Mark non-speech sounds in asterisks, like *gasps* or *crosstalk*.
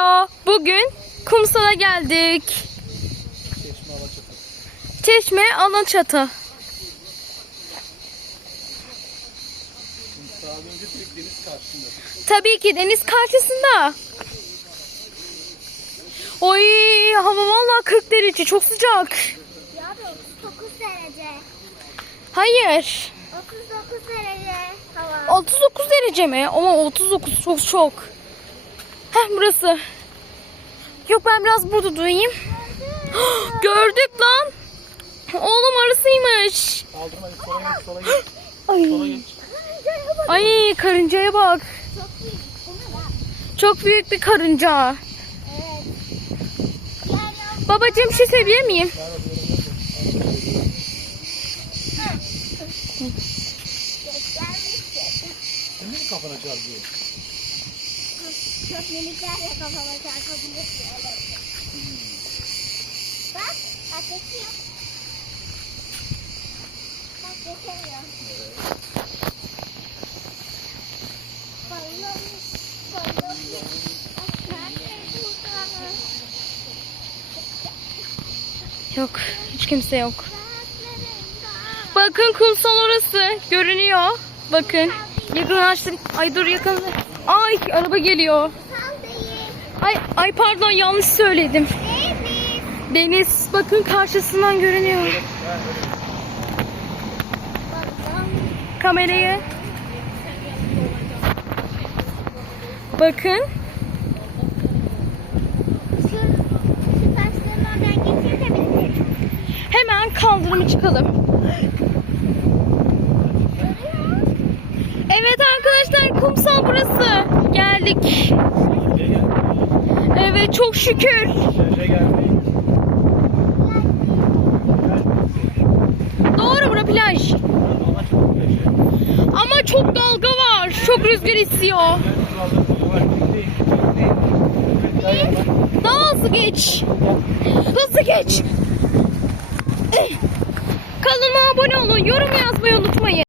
Hello. Bugün kumsala geldik. Çeşme Alaçatı. Çeşme Alaçatı. Tabii ki deniz karşısında. Oy hava vallahi 40 derece çok sıcak. Ya da 39 derece. Hayır. 39 derece hava. 39 derece mi? Ama 39 çok çok. Heh burası. Yok ben biraz burada durayım. *gasps* Gördük lan. Oğlum arasıymış. Sola sola. Ay. Ay karıncaya bak. Çok büyük. Bu ne lan? Çok büyük bir karınca. Evet. Yani Babacığım bir şey söyleyebilir miyim? göstermiştim. Kafana çarpıyor? Çok minikler ya çarpabilir. Evet. Bak ateşi yok. Bak geçemiyor. Yok hiç kimse yok. Bakın kumsal orası görünüyor. Bakın yakınlaştır. Ay dur yakın. Ay araba geliyor. Ay ay pardon yanlış söyledim. Deniz bakın karşısından görünüyor. Kamerayı. Bakın. Hemen kaldırımı çıkalım. Evet arkadaşlar kumsal burası. Geldik. Gel gel. Evet çok şükür. Doğru bura plaj. Ama çok dalga var. Çok rüzgar esiyor. Daha hızlı geç. Hızlı geç. Kanalıma abone olun. Yorum yazmayı unutmayın.